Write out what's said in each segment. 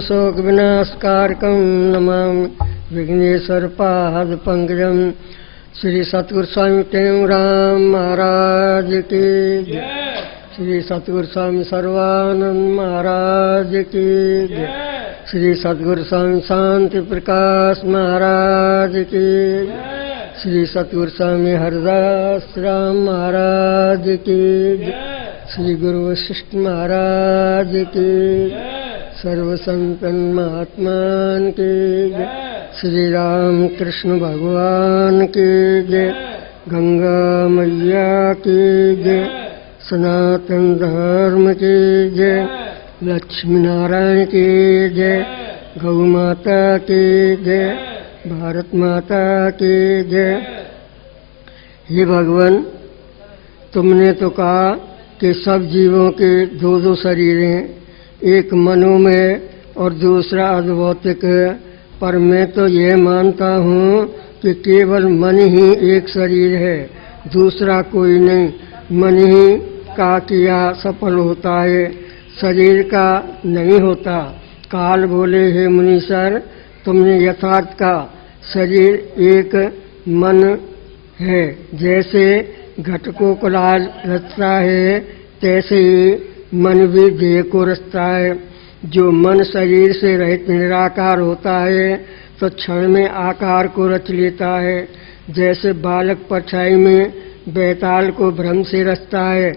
शोक विनाशकारकं नमामि विघ्नेश्वर पाद पंकजम। श्री सतगुरु स्वामी टेमराम महाराज की जय। श्री सतगुरु स्वामी सर्वानंद महाराज की जय। श्री सतगुरु स्वामी शांति प्रकाश महाराज की जय। श्री सतगुरु स्वामी हरदास राम महाराज की जय। श्री गुरु वशिष्ठ महाराज की जय। सर्व संतन महात्मान की जय। श्री राम कृष्ण भगवान की जय। गंगा मैया की जय। सनातन धर्म की जय। लक्ष्मी नारायण की जय। गौ माता की जय। भारत माता की जय। हे भगवान, तुमने तो कहा कि सब जीवों के दो दो शरीर हैं, एक मनोमय और दूसरा अद्भौतिक है। पर मैं तो यह मानता हूँ कि केवल मन ही एक शरीर है, दूसरा कोई नहीं। मन ही का किया सफल होता है, शरीर का नहीं होता। काल बोले, हे मुनीश्वर, तुमने यथार्थ का शरीर एक मन है। जैसे घट को कुलाल रचता है, तैसे ही मन भी देह को रचता है। जो मन शरीर से रहित निराकार होता है तो क्षण में आकार को रच लेता है। जैसे बालक परछाई में बैताल को भ्रम से रचता है,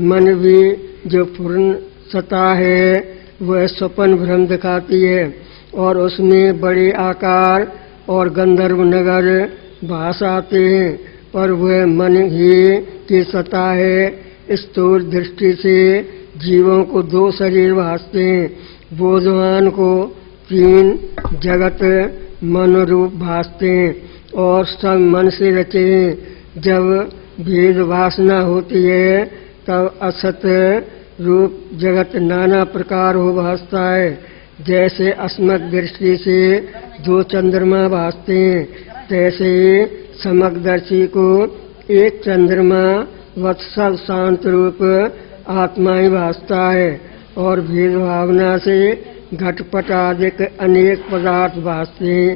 मन भी जो पूर्ण सता है वह स्वप्न भ्रम दिखाती है और उसमें बड़े आकार और गंधर्व नगर भास आते हैं, पर वह मन ही की सता है। स्थूल दृष्टि से जीवों को दो शरीर भासते हैं, बोधवान को तीन जगत मन रूप भासते हैं और सब मन से रचे हैं। जब भेद वासना होती है तब असत रूप जगत नाना प्रकार हो भासता है। जैसे अस्मक दृष्टि से दो चंद्रमा भासते हैं, तैसे ही समकदर्शी को एक चंद्रमा वत्सल शांत रूप आत्मा ही भासता है। और भेद भावना से घटपट आदि अनेक पदार्थ भासते हैं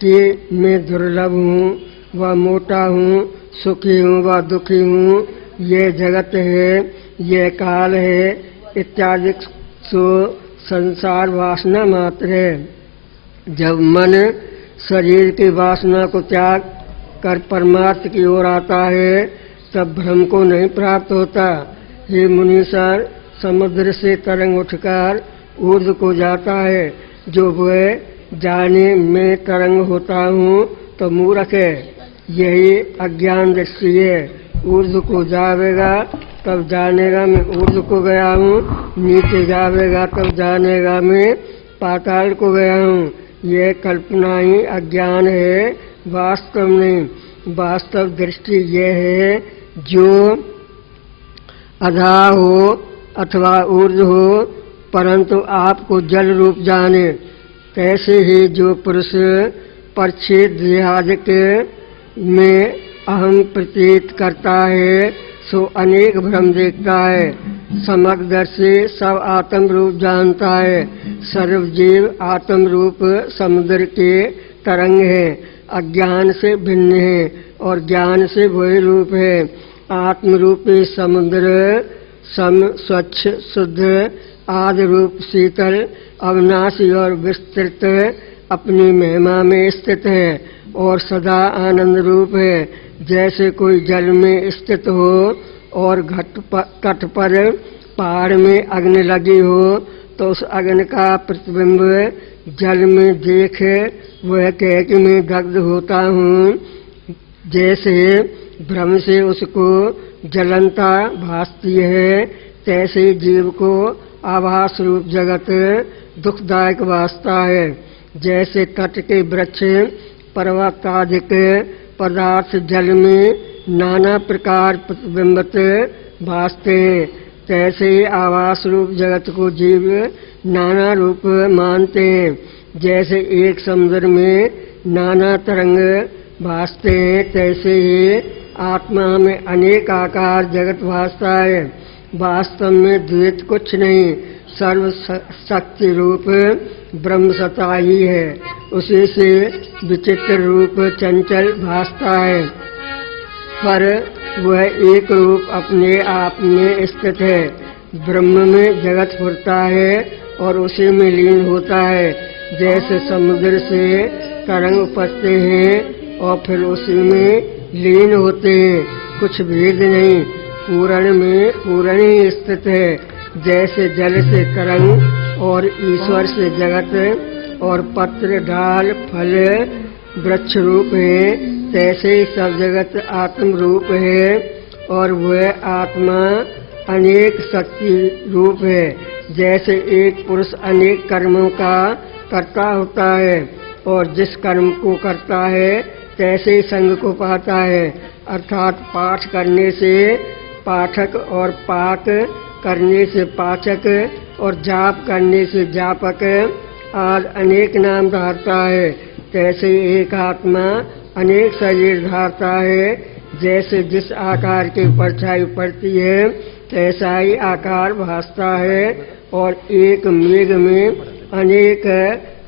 कि मैं दुर्लभ हूँ व मोटा हूँ, सुखी हूँ व दुखी हूँ, यह जगत है, यह काल है इत्यादि। सो संसार वासना मात्र है। जब मन शरीर की वासना को त्याग कर परमार्थ की ओर आता है तब भ्रम को नहीं प्राप्त होता। हे मुनीश्वर, समुद्र से तरंग उठकर ऊर्ध्व को जाता है, जो वह जाने में तरंग होता हूँ तो मूर्ख है। यही अज्ञान दृष्टि है। ऊर्ध्व को जावेगा तब जानेगा मैं ऊर्ध्व को गया हूँ, नीचे जावेगा तब जानेगा मैं पाताल को गया हूँ। यह कल्पना ही अज्ञान है, वास्तव नहीं। वास्तव दृष्टि यह है, जो अधा हो अथवा ऊर्ध्व हो परंतु आपको जल रूप जाने। तैसे ही जो पुरुष परच्छेद देहादिक में अहम प्रतीत करता है सो अनेक भ्रम देखता है। समकदर्शी सब आत्म रूप जानता है। सर्वजीव आत्म रूप समुद्र के तरंग है, अज्ञान से भिन्न है और ज्ञान से वही रूप है। आत्म रूपी समुद्र सम स्वच्छ शुद्ध आदि रूप शीतल अविनाशी और विस्तृत अपनी महिमा में स्थित है और सदा आनंद रूप है। जैसे कोई जल में स्थित हो और तट पर पहाड़ में अग्नि लगी हो तो उस अग्नि का प्रतिबिंब जल में देखे वह कहे कि मैं दग्ध होता हूँ। जैसे भ्रम से उसको जलनता भासती है, तैसे जीव को आभास रूप जगत दुखदायक भासता है। जैसे तट के वृक्ष पर्वत आदि पदार्थ जल में नाना प्रकार प्रतिबिंबित भासते हैं, तैसे ही आभास रूप जगत को जीव नाना रूप मानते हैं। जैसे एक समुद्र में नाना तरंग भासते हैं, तैसे ही आत्मा में अनेक आकार जगत भासता है। वास्तव में द्वैत कुछ नहीं, सर्व शक्ति रूप ब्रह्म सत्ता ही है। उसी से विचित्र रूप चंचल भासता है, पर वह एक रूप अपने आप में स्थित है। ब्रह्म में जगत फुरता है और उसी में लीन होता है। जैसे समुद्र से तरंग उपजते हैं और फिर उसी में लीन होते हैं, कुछ भेद नहीं, पूर्ण में पूर्ण ही स्थित है। जैसे जल से तरंग और ईश्वर से जगत और पत्र ढाल फल वृक्ष रूप है, तैसे ही सब जगत आत्म रूप है और वह आत्मा अनेक शक्ति रूप है। जैसे एक पुरुष अनेक कर्मों का कर्ता होता है और जिस कर्म को करता है तैसे ही संग को पाता है, अर्थात पाठ करने से पाठक और पाक करने से पाचक और जाप करने से जापक आज अनेक नाम धारता है। तैसे एक आत्मा अनेक शरीर धारता है। जैसे जिस आकार की परछाई पड़ती है तैसा ही आकार भासता है और एक मेघ में अनेक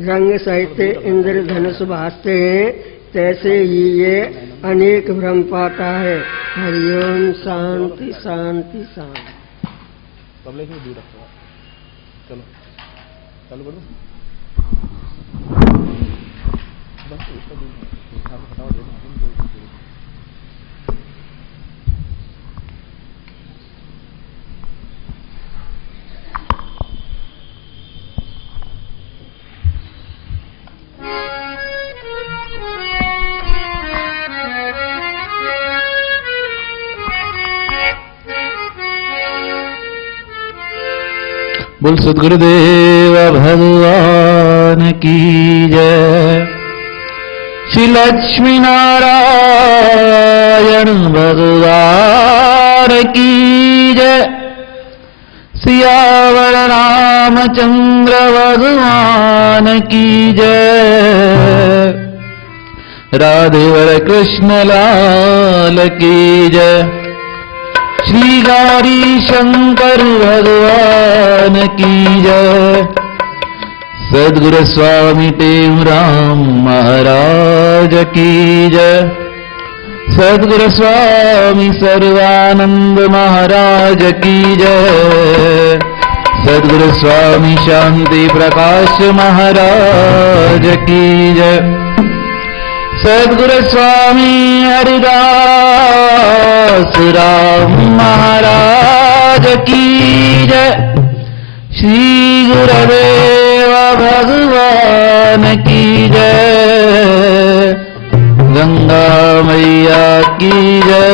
रंग सहित इंद्रधनुष भासते हैं, तैसे ही ये अनेक भ्रम पाता है। हरिओम शांति शांति शांति। चलो चालू कर दो। बोल सद्गुरुदेव भगवान की जय। श्री लक्ष्मी नारायण भगवान की जय। सियावर रामचंद्र भगवान की जय। राधेवर कृष्ण लाल की जय। श्री गौरी शंकर भगवान की जय। सद्गुरु स्वामी टेमराम महाराज की जय। सद्गुरु स्वामी सर्वानंद महाराज की जय। सद्गुरु स्वामी शांति प्रकाश महाराज की जय। सद्गुरु स्वामी हरिदास राम महाराज की जय। श्री गुरुदेव भगवान की जय। गंगा मैया की जय।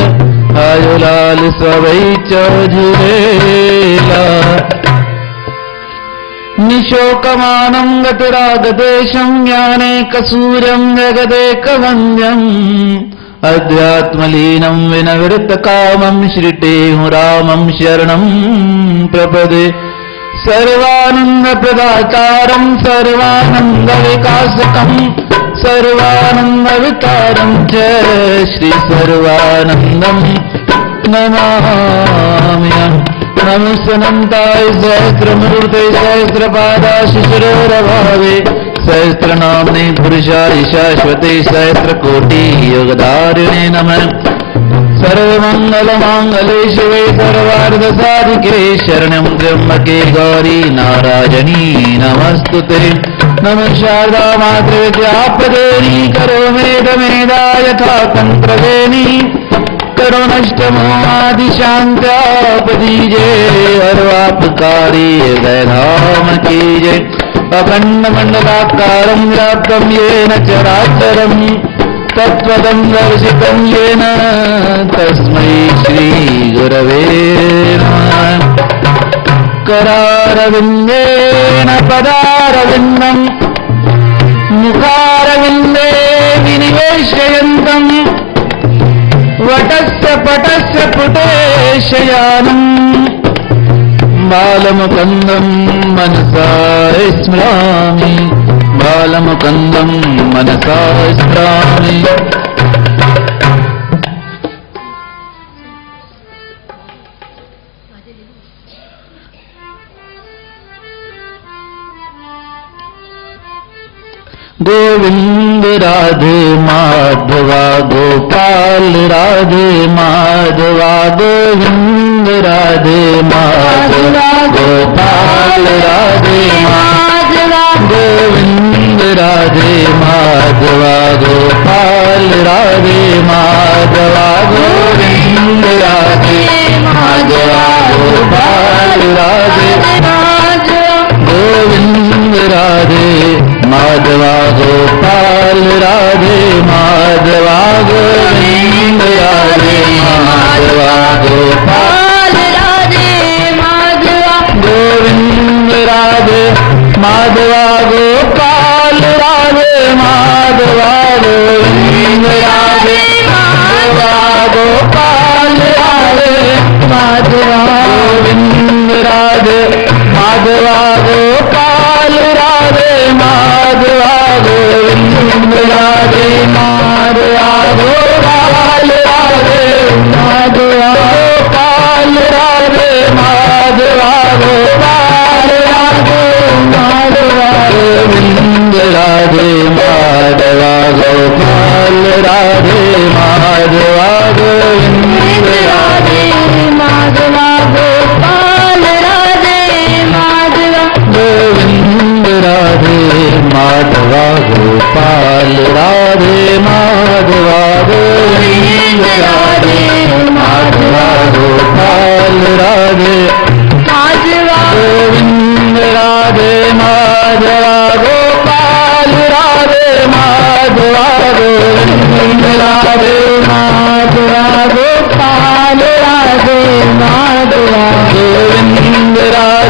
आयो लाल सवई चौझुरेला। निशोकमानं गतिरागदेशं ज्ञाने कसूर्यं जगदेकवन्द्यम् अध्यात्मलीनं विनवृत्तकामं श्रीटेहुरामं शरणं प्रपदे। सर्वानन्दप्रदातारं सर्वानन्दविकासकं सर्वानन्दवितारं च श्री सर्वानन्दं नमाम्यहम्। नमस्सनन्ताय सहस्रमूर्ते सहस्रपादाशिशिरोरभावे सहस्रनाम्ने पुरुषाय शाश्वते सहस्रकोटि योगधारिणे नमः। सर्वमङ्गलमाङ्गले शिवे सर्वार्धसाधिके शरणं त्र्यम्बके गौरी नारायणी नमस्तुते। नमः शारदा मातृविद्याप्रदे करो मेदमेदा यथा तन्त्रवेणी करो नष्टमोहादिशान्त्यापदीजे अर्वापकारी हृदयधाम कीजे। अखण्डमण्डलाकारं व्याप्तं येन चराचरं तत्त्वदं दर्शितं येन तस्मै श्रीगुरवे नमः। करारविन्देन पदारविन्दं मुखारविन्दे विनिवेशयन्तम् वटस्य पटस्य पुटेशयानम् बालमुकन्दं मनसा स्मरामि। बालमुकन्दं मनसा स्मरामि। गोविंद राधे माधवा गोपाल राधे माधवा गोविंद राधे माधवा गोपाल राधे माधवा गोविंद राधे माधवा गोपाल राधे माधवा गोविंद राधे माधवा गोपाल राधे गोविंद राधे माधवा गोपाल राधे माधवा गोविंद राधे माधवा गोपाल राधे माधवा गोविंद राधे माधवा गोपाल राधे माधवा गोविंद राधे माधवा गोपाल राधे माधवा गोविंद राधे माधवा गोपाल राधे माधवा गोविंद राधे माधवा गोपाल राधे माधवा गोपाल राधे माधवा गोपाल राधे माधवा गोविंद राधे माधवा गोपाल राधे माधवा गोविंद राधे माधवा गोपाल राधे माधवा गोविंद राधे माधवा गोपाल राधे माधवा गोविंद राधे माधवा गोपाल राधे माधवा गोविंद राधे माधवा गोपाल राधे माधवा गोविंद राधे माधवा गोपाल राधे माधवा गोविंद राधे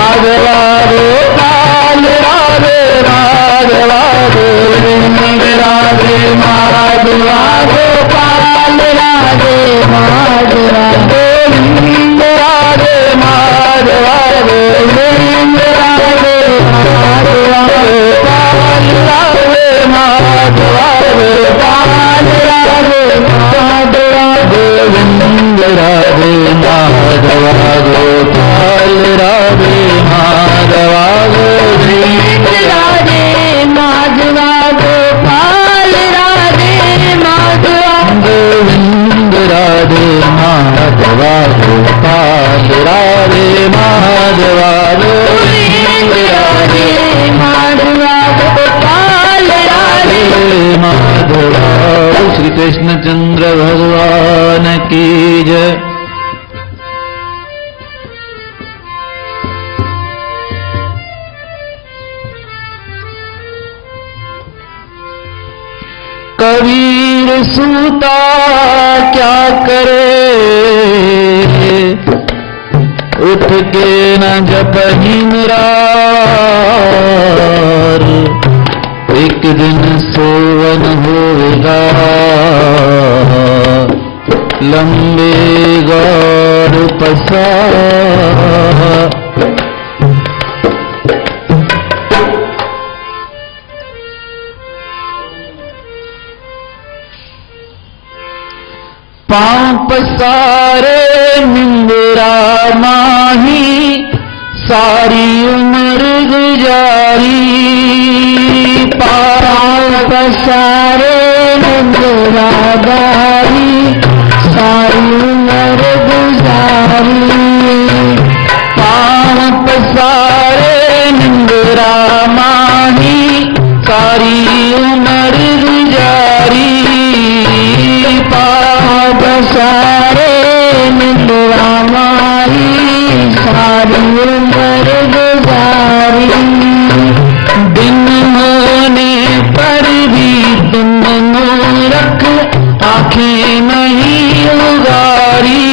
माधवा गोपाल राधे माधवा गोविंद राधे माधवा गोपाल राधे माधवा गोविंद राधे माधवा गोविंद राधे माधवा गोपाल राधे माधवा गोपाल राधे माधवा गोविंद राधे माधवा गोपाल राधे माधवा गोविंद राधे माधवा गोपाल राधे माधवा गोविंद राधे माधवा गोपाल राधे माधवा गोविंद राधे माधवा गोपाल राधे माधवा। श्री कृष्ण चंद्र भगवान की जय। कबीर सूता क्या करे, उठ के न जपहि मुरार, एक दिन सोवन होगा लंबे गौर पसार। पांव पसारे निंदरा माही, सारी उम्र गुजारी। पांव पसारे निंदरा गारी, सारी उम्र गुजारी। पांव पसारे निंदरा माही, सारी उम्र गुजारी। सारे निंदरा माही, सारी उम्र गुजारी। दिन होने पर भी तुम मूर्ख, आंखें नहीं उगारी।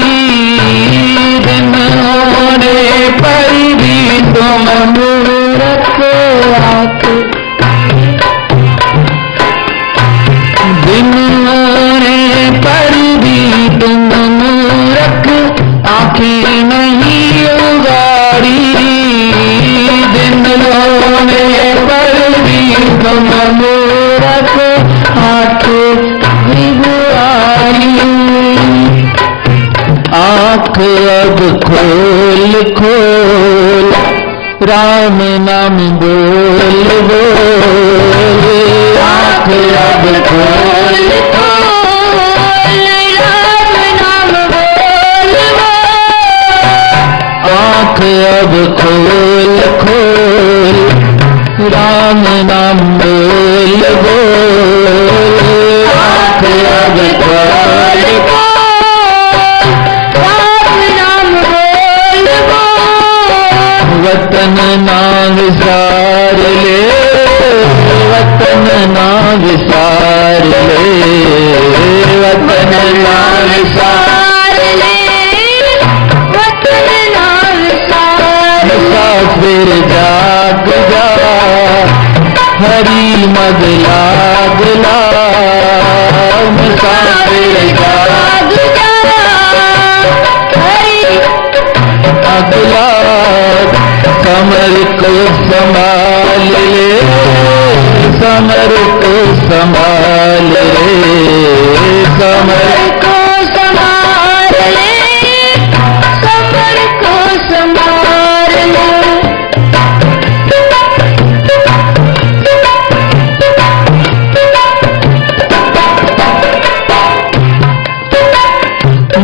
दिन होने पर भी तुम मूर्ख, आंखें दिन होने पर भी तुम मूर्ख, आंखें नहीं उगाड़ी। दिन होने पर भी तुम मूर्ख, आंखें नहीं उगाड़ी। आंख अब खोल खोल, राम नाम बोल बोल। अब खोल खोल राम नाम बोल आँख अब खोल खोल राम नाम बोल बोल आँख अब खोल राम नाम बोल बोल वतन ना विसार ले वतन ना विसार ले वतन ना विसार ले वतन ना विसार मुसाफिर जाग जा हरी मद लाग ला मुसाफिर जाग जा हरी अगला कमर को संभाल ले कमर को संभाल ले कमर को संभाल ले कमर को संभाल ले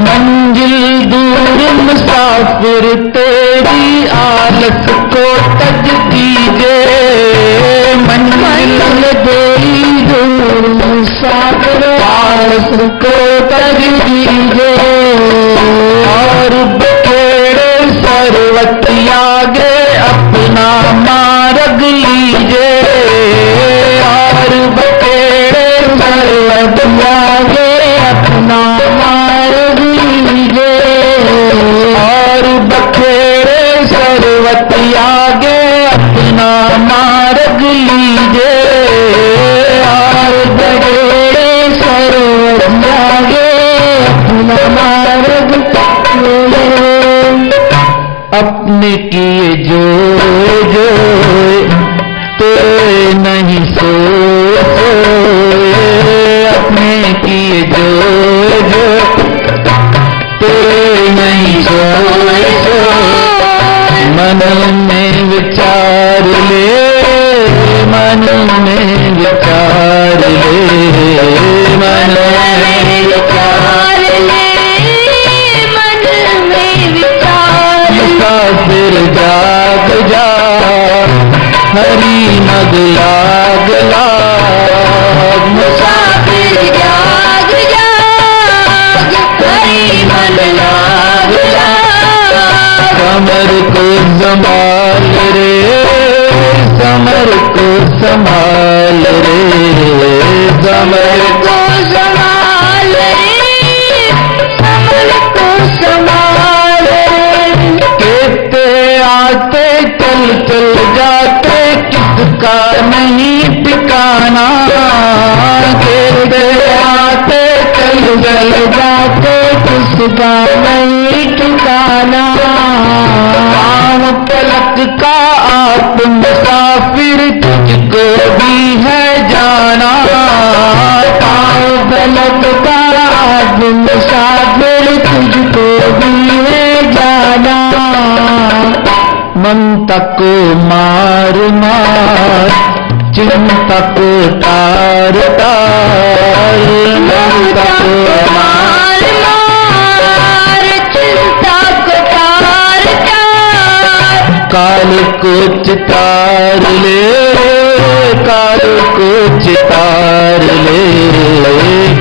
मंजिल दूर मुसाफिर तेरी आलस को तज दीजे मंजिल दूरी दूर मुसाफिर आलस को तज दीजे और बखेड़े सर्वत आगे अपना मार्ग लीजे और बखेड़े सर्वत आगे अपना मार्ग लीजे और बखेड़े सर्वत आगे अपना मार्ग लीजे और बखेड़े सर्वत आगे अपना मार्ग लीजे अपने किए जो जो तो नहीं सोए अपने किए जो जो तो नहीं सोए मन में विचार ले मन में विचार ले मन में विचार ले मन में विचार मुसाफिर जाग जा हरी मद लाग लाग मुसाफिर जाग जाग हरी मद लाग लाग कमर को संभाल रे कमर को संभाल रे कमर को संभाल रे कमर को संभाल रे कहते आते चल चल जाते किसका नहीं ठिकाना कहते आते चल चल जाते किसका नहीं ठिकाना पाँव पलक का आप मुसाफिर तुझको भी है जाना पाँव पलक का आप मुसाफिर तुझको भी है जाना ममता को मार मार चिंता को तार तार ममता को मार मार चिंता को तार तार काल को चितार ले काल को चितार ले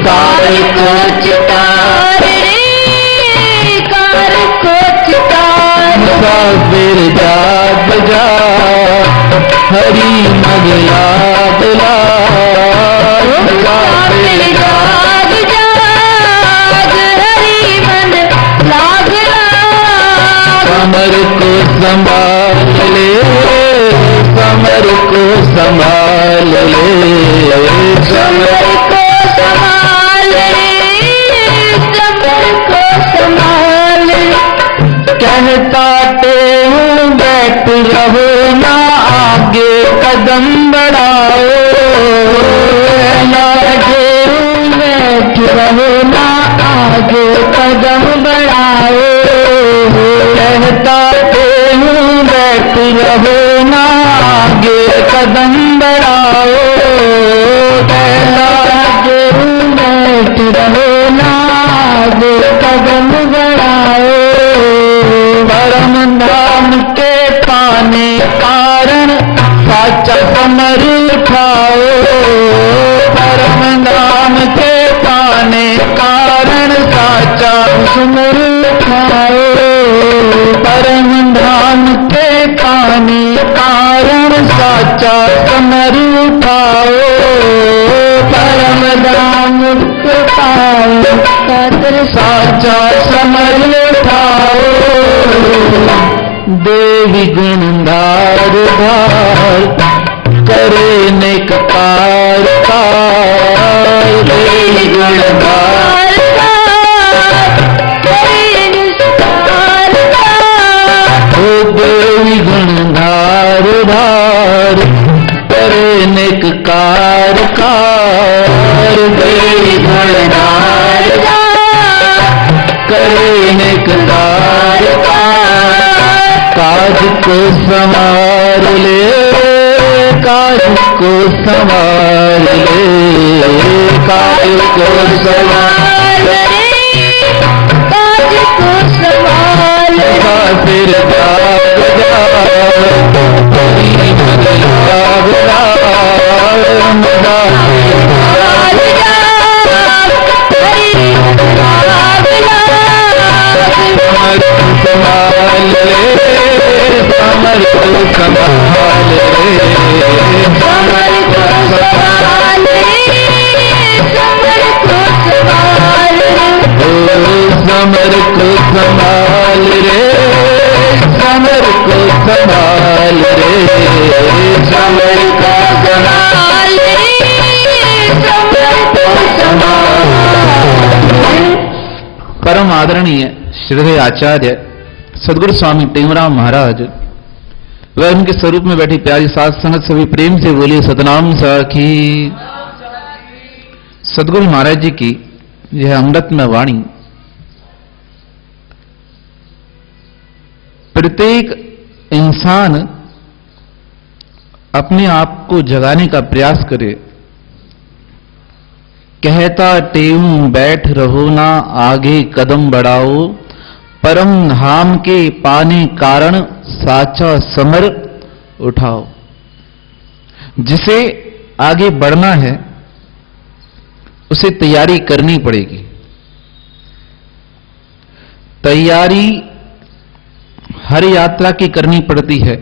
काल को चितार ले काल को चितार मुसाफिर जाग जा हरी मद लाग लाग मुसाफिर जाग जाग हरी मद लाग लाग कमर को संभाल ले कमर को संभाल ले कमर को संभाल ले कमर को संभाल कहता ते हूँ बैठ रहो ना आगे कदम बढ़ाओ आगे बैठ रहो ना आगे कदम बढ़ाओ कहता ते हूँ बैठ रहो ना आगे कदम बढ़ाओ साचा समर उठाओ, परम नाम के पाने कारण साचा समर उठाओ, परम नाम के पाने कारण साचा समर उठाओ, परम नाम के पाने कारण साचा समर उठाओ। देवी गुणधार धार करे नेक कार कार, देवी गुणधार करे नेक कार कार, ओ देवी गुणधार धार करे नेक कार कार, देवी गुणधार करे नेक कार कार। काज को संभाल ले, काज को संभाल ले, काज को संभाल ले, काज को संभाल ले, फिर जाग जा संभाल ले, समर को संभाल ले, समर को संभाल ले, समर को संभाल ले, ओ समर को संभाल रे, समर को संभाल रे, समर को संभाल रे, समर को संभाल। परम आदरणीय श्रीधर आचार्य सद्गुरु स्वामी टेमराम महाराज वह उनके स्वरूप में बैठी प्यारी साध संगत सभी प्रेम से बोलिए सतनाम साखी। सद्गुरु महाराज जी की यह अमृतमय वाणी प्रत्येक इंसान अपने आप को जगाने का प्रयास करे। कहता टेऊं बैठ रहो ना आगे कदम बढ़ाओ, परम धाम के पाने कारण साचा समर उठाओ। जिसे आगे बढ़ना है उसे तैयारी करनी पड़ेगी। तैयारी हर यात्रा की करनी पड़ती है,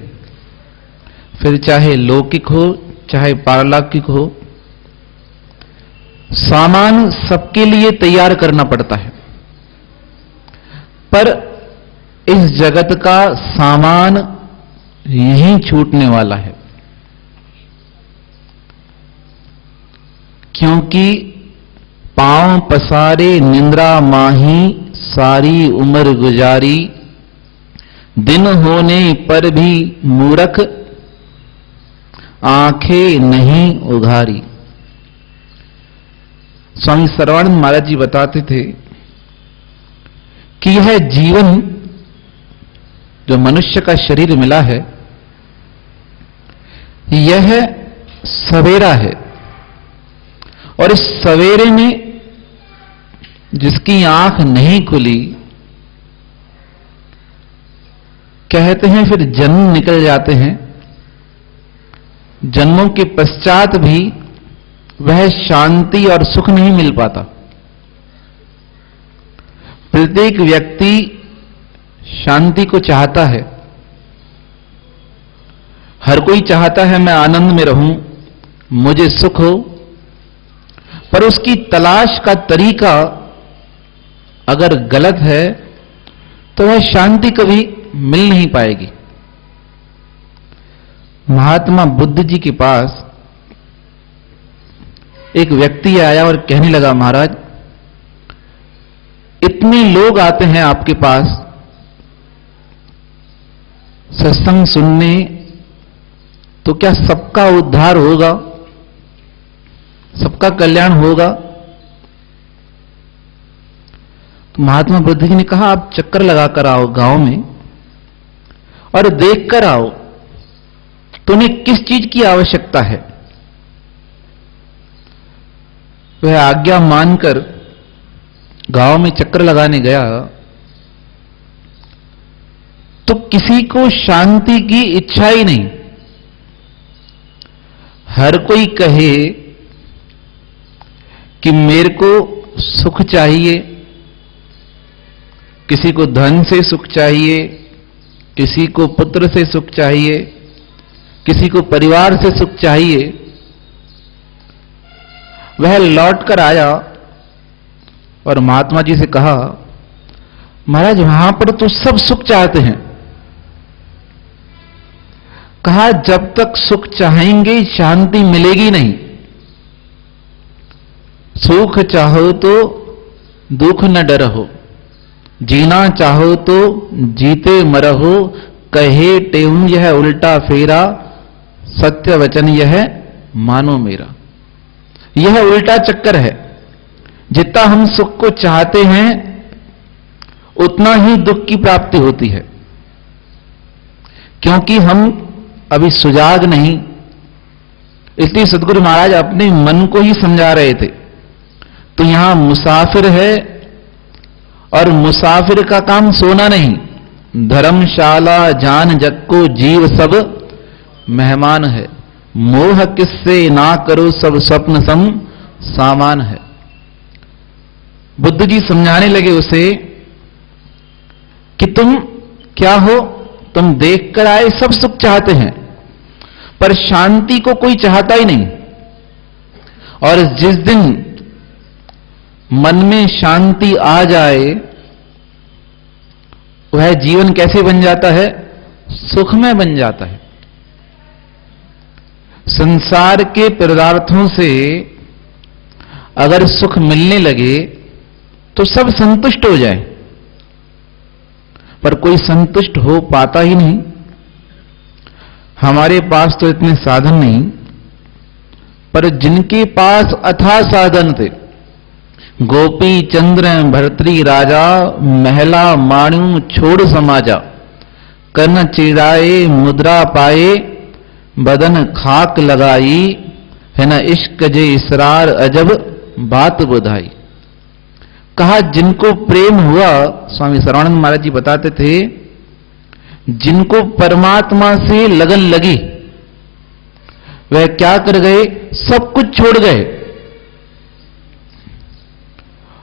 फिर चाहे लौकिक हो चाहे पारलौकिक हो, सामान सबके लिए तैयार करना पड़ता है। पर इस जगत का सामान यहीं छूटने वाला है, क्योंकि पांव पसारे निंद्रा माही सारी उम्र गुजारी, दिन होने पर भी मूर्ख आंखें नहीं उघारी। स्वामी सर्वानंद महाराज जी बताते थे कि यह जीवन जो मनुष्य का शरीर मिला है यह सवेरा है, और इस सवेरे में जिसकी आंख नहीं खुली, कहते हैं फिर जन्म निकल जाते हैं, जन्मों के पश्चात भी वह शांति और सुख नहीं मिल पाता। प्रत्येक व्यक्ति शांति को चाहता है, हर कोई चाहता है मैं आनंद में रहूं, मुझे सुख हो, पर उसकी तलाश का तरीका अगर गलत है तो वह शांति कभी मिल नहीं पाएगी। महात्मा बुद्ध जी के पास एक व्यक्ति आया और कहने लगा, महाराज इतने लोग आते हैं आपके पास सत्संग सुनने, तो क्या सबका उद्धार होगा, सबका कल्याण होगा? तो महात्मा बुद्ध जी ने कहा, आप चक्कर लगाकर आओ गांव में और देख कर आओ तो उन्हें किस चीज की आवश्यकता है। वह आज्ञा मानकर गांव में चक्कर लगाने गया तो किसी को शांति की इच्छा ही नहीं, हर कोई कहे कि मेरे को सुख चाहिए, किसी को धन से सुख चाहिए, किसी को पुत्र से सुख चाहिए, किसी को परिवार से सुख चाहिए। वह लौट कर आया और महात्मा जी से कहा, महाराज वहां पर तो सब सुख चाहते हैं। कहा, जब तक सुख चाहेंगे शांति मिलेगी नहीं। सुख चाहो तो दुख न डरहो, जीना चाहो तो जीते मरहो, कहे टेऊ यह उल्टा फेरा, सत्य वचन यह मानो मेरा। यह उल्टा चक्कर है। जितना हम सुख को चाहते हैं उतना ही दुख की प्राप्ति होती है, क्योंकि हम अभी सुजाग नहीं। इसलिए सदगुरु महाराज अपने मन को ही समझा रहे थे। तो यहां मुसाफिर है और मुसाफिर का काम सोना नहीं। धर्मशाला जान जग को जीव सब मेहमान है, मोह किससे ना करो सब स्वप्न सम सामान है। बुद्ध जी समझाने लगे उसे कि तुम क्या हो, तुम देख कर आए सब सुख चाहते हैं, पर शांति को कोई चाहता ही नहीं। और जिस दिन मन में शांति आ जाए वह जीवन कैसे बन जाता है? सुखमय बन जाता है। संसार के पदार्थों से अगर सुख मिलने लगे तो सब संतुष्ट हो जाए, पर कोई संतुष्ट हो पाता ही नहीं। हमारे पास तो इतने साधन नहीं, पर जिनके पास अथाह साधन थे, गोपी चंद्र भर्तृ राजा, महला माण्यू छोड़ समाजा, कर्ण चिराए मुद्रा पाए, बदन खाक लगाई, है न इश्क जे इसरार अजब बात बुधाई। कहा, जिनको प्रेम हुआ, स्वामी सर्वानंद महाराज जी बताते थे, जिनको परमात्मा से लगन लगी वह क्या कर गए? सब कुछ छोड़ गए।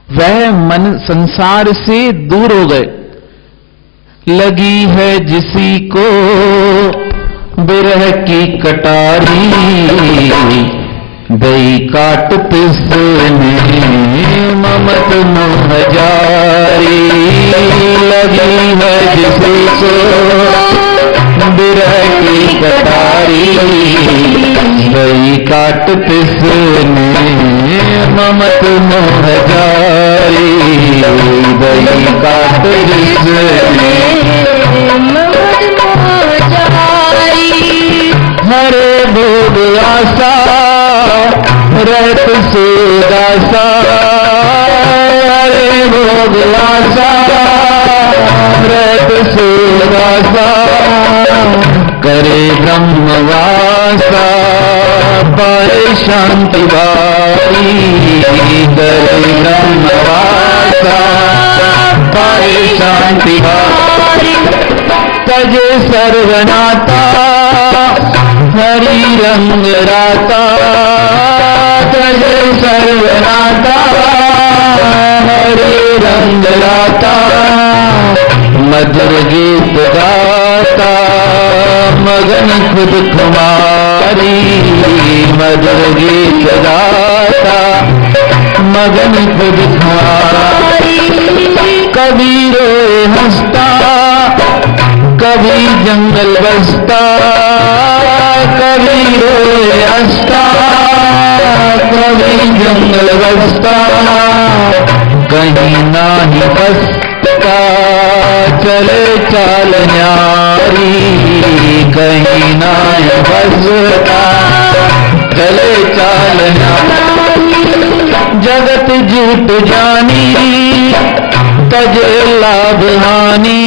वह मन संसार से दूर हो गए। लगी है जिसी को बिरह की कटारी, गई काट तिसने ममत मोह जारी। लगी है जिसी को बिरह की कटारी, गई काट तिसने ममत मोह जारी। गई काट तिसने ममत मोह जारी। हरे भोग आशा रहत सुदासा, हरे भोग आशा रहत सुदासा, करे ब्रह्मवासा पाए शांति बारी। करे ब्रह्मवासा पाए शांति बारी। तजे सर्वनाता हरि रंग राता, तजे सर्वनाता हरि रंग राता। मधुर गीत गाता मगन खुद खुमारी। मधुर गीत गाता मगन खुद खुमारी। कभी रोए हंसता कभी जंगल बसता, कभी रोए हंसता कभी जंगल बसता। कहीं नाही बसता चले चाल न्यारी। कहीं नाही बसता चले चाल न्यारी। जगत झूठ जानी तजे लाभ हानि।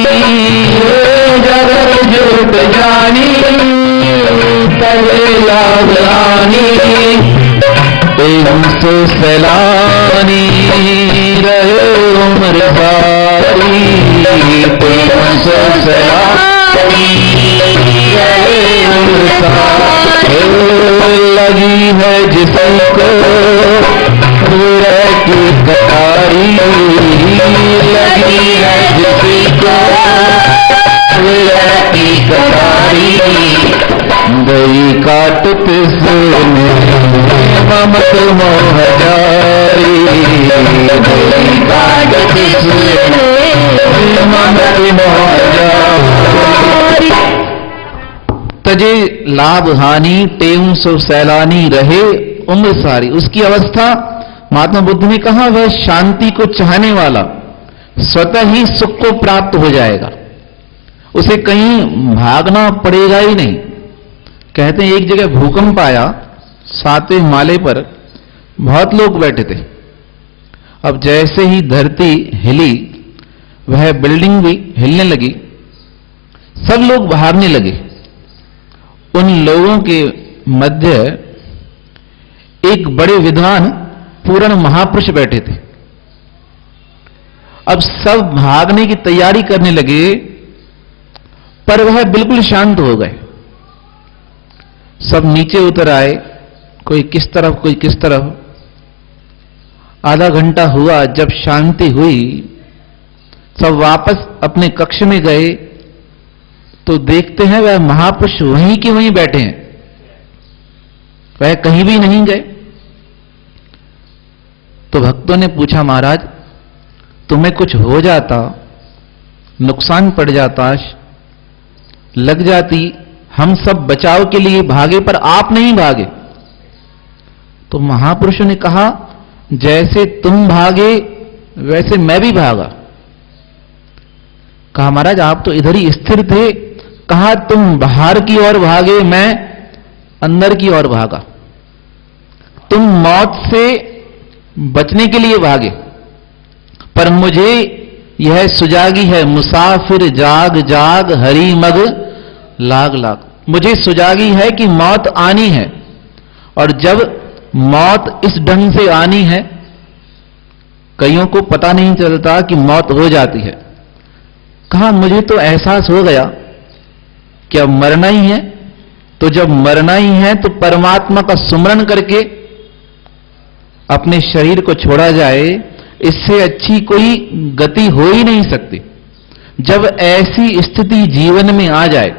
जगत झूठ जानी तजे लाभ हानि। सो सैलानी रहे उम्र सारी। सो सैलानी रहे उम्र सारी। लगी है जिसको विरह की कटारी, लगी है जिसको विरह की कटारी, गई काट तिसने ममत मोह जारी, गई काट तिसने ममत मोह जारी। तजे लाभ हानि टेऊ सो सैलानी रहे उम्र सारी। उसकी अवस्था महात्मा बुद्ध ने कहा वह शांति को चाहने वाला स्वतः ही सुख को प्राप्त हो जाएगा, उसे कहीं भागना पड़ेगा ही नहीं। कहते हैं एक जगह भूकंप आया, 7वें माले पर बहुत लोग बैठे थे। अब जैसे ही धरती हिली वह बिल्डिंग भी हिलने लगी, सब लोग भागने लगे। उन लोगों के मध्य एक बड़े विद्वान पूर्ण महापुरुष बैठे थे। अब सब भागने की तैयारी करने लगे, पर वह बिल्कुल शांत हो गए। सब नीचे उतर आए, कोई किस तरफ कोई किस तरफ। आधा घंटा हुआ, जब शांति हुई सब वापस अपने कक्ष में गए तो देखते हैं वह महापुरुष वहीं के वहीं बैठे हैं, वह कहीं भी नहीं गए। तो भक्तों ने पूछा महाराज तुम्हें कुछ हो जाता, नुकसान पड़ जाता, लग जाती, हम सब बचाव के लिए भागे पर आप नहीं भागे। तो महापुरुषों ने कहा जैसे तुम भागे वैसे मैं भी भागा। कहा महाराज आप तो इधर ही स्थिर थे, कहा तुम बाहर की ओर भागे, मैं अंदर की ओर भागा। तुम मौत से बचने के लिए भागे, पर मुझे यह सुजागी है मुसाफिर जाग जाग हरि मग लाग लाग। मुझे सुजागी है कि मौत आनी है, और जब मौत इस ढंग से आनी है, कईयों को पता नहीं चलता कि मौत हो जाती है। कहा मुझे तो एहसास हो गया कि अब मरना ही है, तो जब मरना ही है तो परमात्मा का सुमरन करके अपने शरीर को छोड़ा जाए, इससे अच्छी कोई गति हो ही नहीं सकती। जब ऐसी स्थिति जीवन में आ जाए,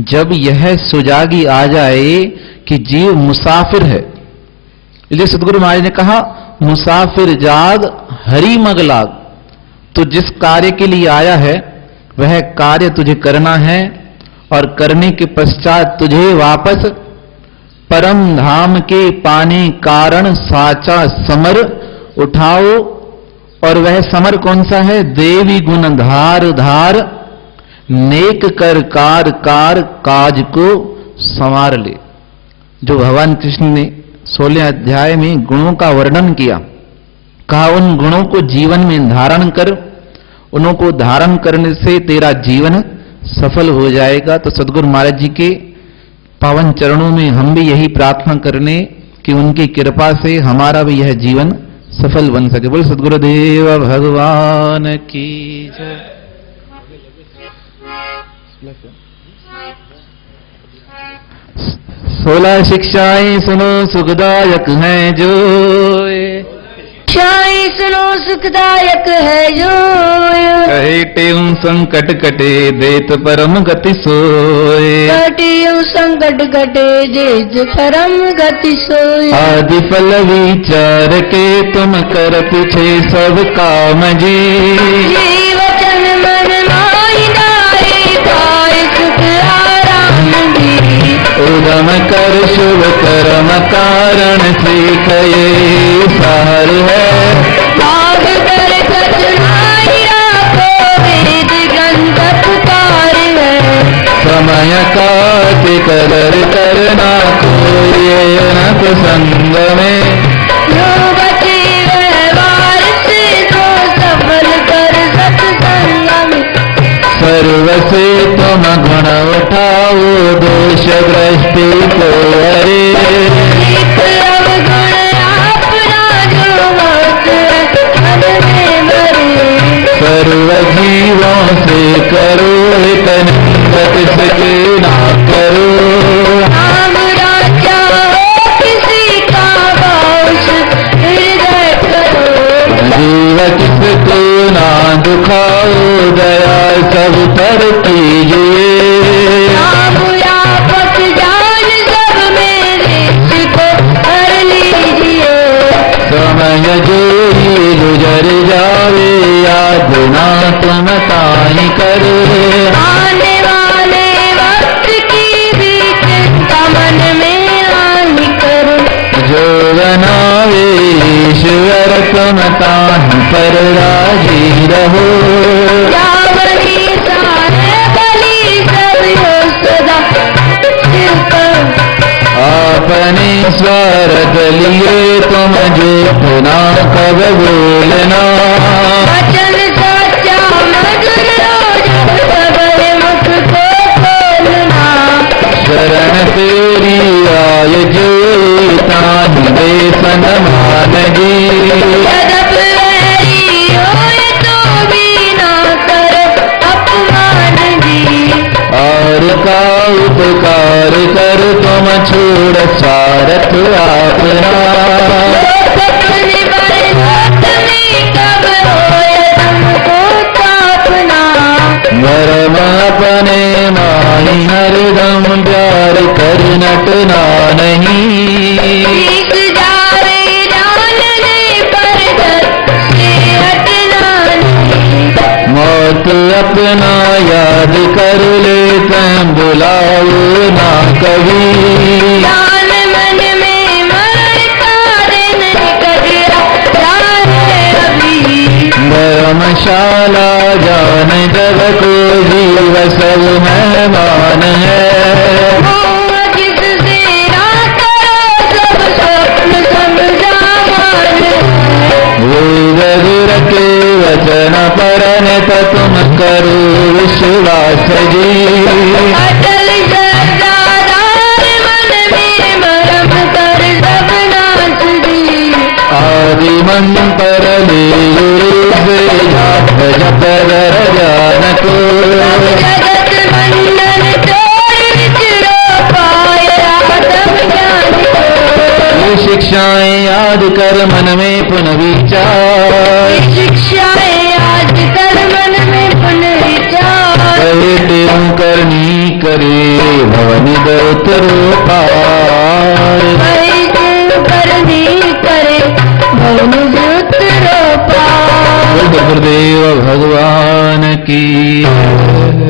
जब यह सुजागी आ जाए कि जीव मुसाफिर है, इसलिए सद्गुरु महाराज ने कहा मुसाफिर जाग हरि मग लाग। तो जिस कार्य के लिए आया है वह कार्य तुझे करना है, और करने के पश्चात तुझे वापस परम धाम के पाने कारण साचा समर उठाओ। और वह समर कौन सा है? देवी गुण धार धार नेक कर कार कार काज को संवार ले। जो भगवान कृष्ण ने 16 अध्याय में गुणों का वर्णन किया, कहा उन गुणों को जीवन में धारण कर, उन्हों को धारण करने से तेरा जीवन सफल हो जाएगा। तो सद्गुरु महाराज जी के पावन चरणों में हम भी यही प्रार्थना करने कि उनकी कृपा से हमारा भी यह जीवन सफल बन सके। बोल सद्गुरुदेव भगवान की जय। 16 शिक्षाएं सुनो सुखदायक हैं जो, शिक्षाएं सुनो सुखदायक है जो, कहे टेम संकट कटे देत परम गति सोए। कटियु संकट कटे देत परम गति सोए। आदि फल विचार के तुम कर पीछे सब काम जी, जीवचन मन माहि नारे पाए सुख आराम जी। उदम कर शुभ कर्म कारण सीख ये सार है। भाग कर कठिनाई राखो वेद ग्रंथ पुकार है। समय का कदर करना कोई न संग में, जो बचे व्यवहार से तो सफल कर सत्संग में। सर्व से तुम गुण उठाओ दोष दृष्टि को हरे। एक अवगुण अपना जो मत मन में भरे। सर्व जीवों से करो हित निंदक सके ना करो। राम राजा खाओ दया सब पर कीजिए। आप व्यापक जान सब मेरे को हर लीजिए। समय जो ही गुजर जावे याद ना तुम ताई कर। आने वाले वक्त की भी चिंता मन में आनी करो। जो बनावे ईश्वर तुम ताहि पर राजी रहो। यावनी सारे बलि सब हो सदा सिर पर। अपने स्वार्थ लिए तुम झूठ ना कब बोलना। वचन सच्चा मधुर रोज सबल मुख को खोलना। शरण तेरी आय जो ताहि दे सनमान जी। यद्यप वैरी होए तो भी ना करो अपमान जी। और का उपकार कर तुम छोड़ सारथ अपना। अपने बरसात में कब होए तुमको तापना। मरम अपने माही हरदम प्यार कर नटना नहीं। सीख जावे जानने पर डर से हटना नहीं। मौत अपना याद कर ले तुम बुलाओ ना कभी। जान मन में मरण का दिन कटरा जाए अभी। धर्मशाला जान जग को जीव सब मेहमान है। मोह जिससे ना करो सब स्वप्न समझामान है। वेद गुर के वचन परन त तुम करो विश्वास जी। अटल श्रद्धाधार मन में मरम कर सब नाश दी। आदि मन पर ले गुरु से जाप जप कर जान को। जगत मंडन तोड़ विचरो पाए आत्म ज्ञान को। ये शिक्षाएं याद कर मन में पुनः विचार। शिक्षाएं आज कर मन में पुनः विचार। कहे तेरू करनी करे भवन दौतरो पार। वैसे करनी करे भवन सूत्र पार। बोल गुरुदेव भगवान की जय।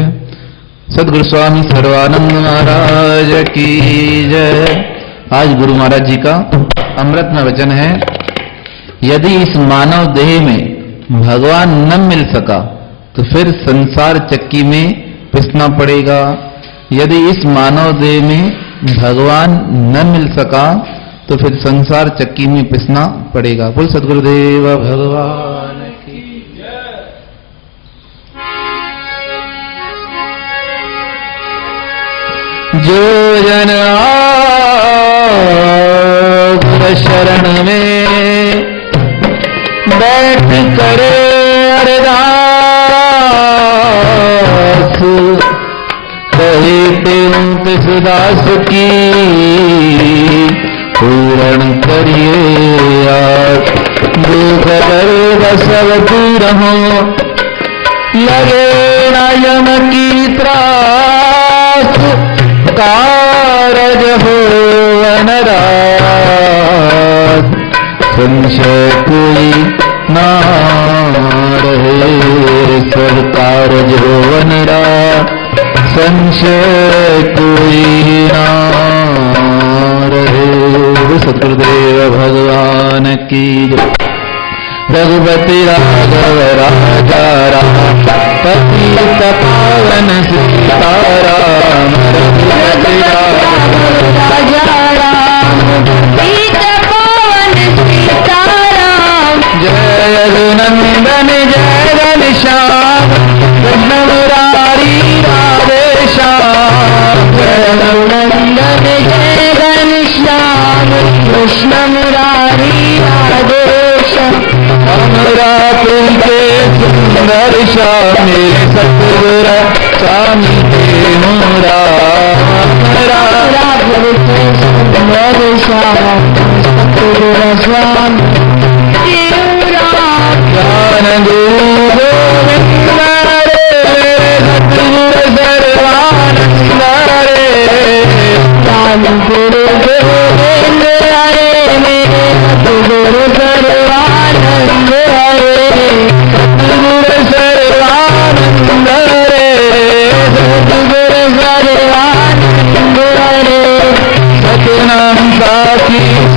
सदगुरु स्वामी सर्वानंद महाराज की जय। आज गुरु महाराज जी का अमृत में वचन है, यदि इस मानव देह में भगवान न मिल सका तो फिर संसार चक्की में पिसना पड़ेगा। यदि इस मानव देह में भगवान न मिल सका तो फिर संसार चक्की में पिसना पड़ेगा। बोल सदगुरुदेव भगवान की जय। जो जन गुर शरण में बैठ करे अरदास। कहे तिस दास की पूर्ण करिए आज। दुख दर्द सब दूर हो लगे न यम की त्रास। कारज हो अनराज संशय कोई ना रहे। सब कारज हो अनराज संशय कोई ना रहे। सतगुरुदेव भगवान की जय। रघुपति राघव राजा राम पतित पावन सीताराम। रघुपति राघव राजा राम पतित पावन सीताराम। जय रघुनंदन जय घनश्याम कृष्ण मुरारी राधे श्याम। जय रघुनंदन जय घनश्याम कृष्ण मुरारी राधे श्याम। हमरा तुमके सुंदर श्याम मेरे सतगुर स्वामी के मोरा। राघव के सुंदर श्याम सतगुरु स्वामी। ज्ञान गुरु गोविंद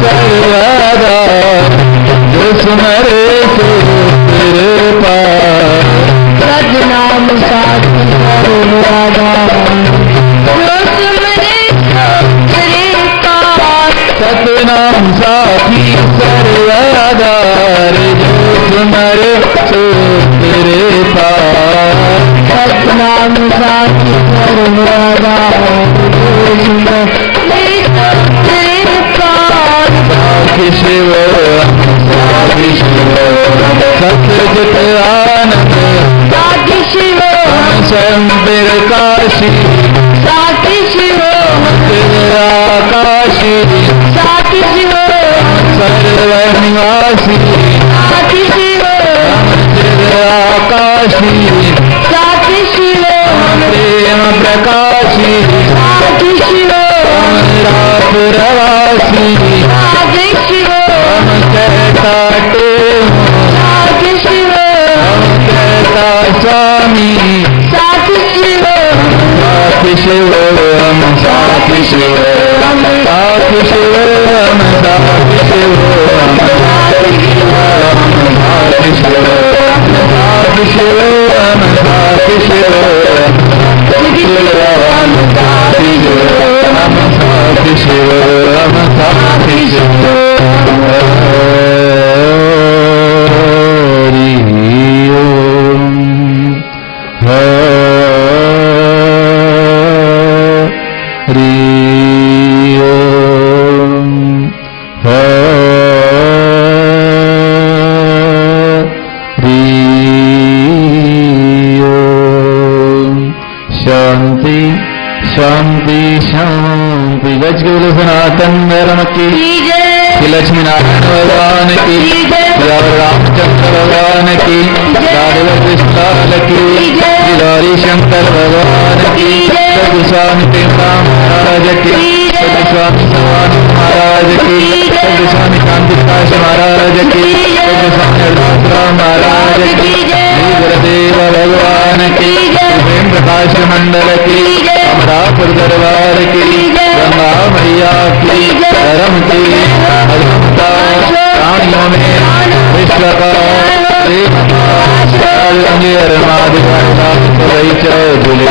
सर्वदा जो सुमरे सो तेरे पास सतनाम साखी सर्वदा जो सुमरे सो तेरे पास सतनाम साखी सर्वदा जो सुमरे सो तेरे पास सतनाम साखी सर्वदा जो सुमरे सो तेरे पास साखी शिव साखी शिव सतजत आनंद साखी शिव स्वयं प्रकाशी साखी शिव आकाशी साखी शिव सर्वनिवासी साखी शिव आकाशी साखी शिव प्रेम प्रकाशी साखी शिव प्रवासी साखी शिव कहता साखी शिव कहता स्वामी साखी शिव साखी शिव साखी शिव साखी शिव साखी शिव साखी शिव साखी शिव साखी शिव साखी शिव साखी शिव हरि ओम हरि ओम हरि ओम शांति शांति शांति गज के बोले सनातन धर्म की श्री लक्ष्मी नारायण भगवान की श्री रामचंद्र भगवान की राधा कृष्ण की श्री गौरी शंकर भगवान की सदगुरु स्वामी प्रेमराम महाराज की सदगुरु स्वामी समान महाराज की सदगुरु स्वामी कांति प्रकाश महाराज की सदगुरु स्वामी हरदास राम महाराज की श्री गुरुदेव भगवान की प्रेम प्रकाश मंडल की अमरापुर दरबार की गंगा मैया की धर्म की अधमता प्राणियों में विश्व का माधुर्य झूले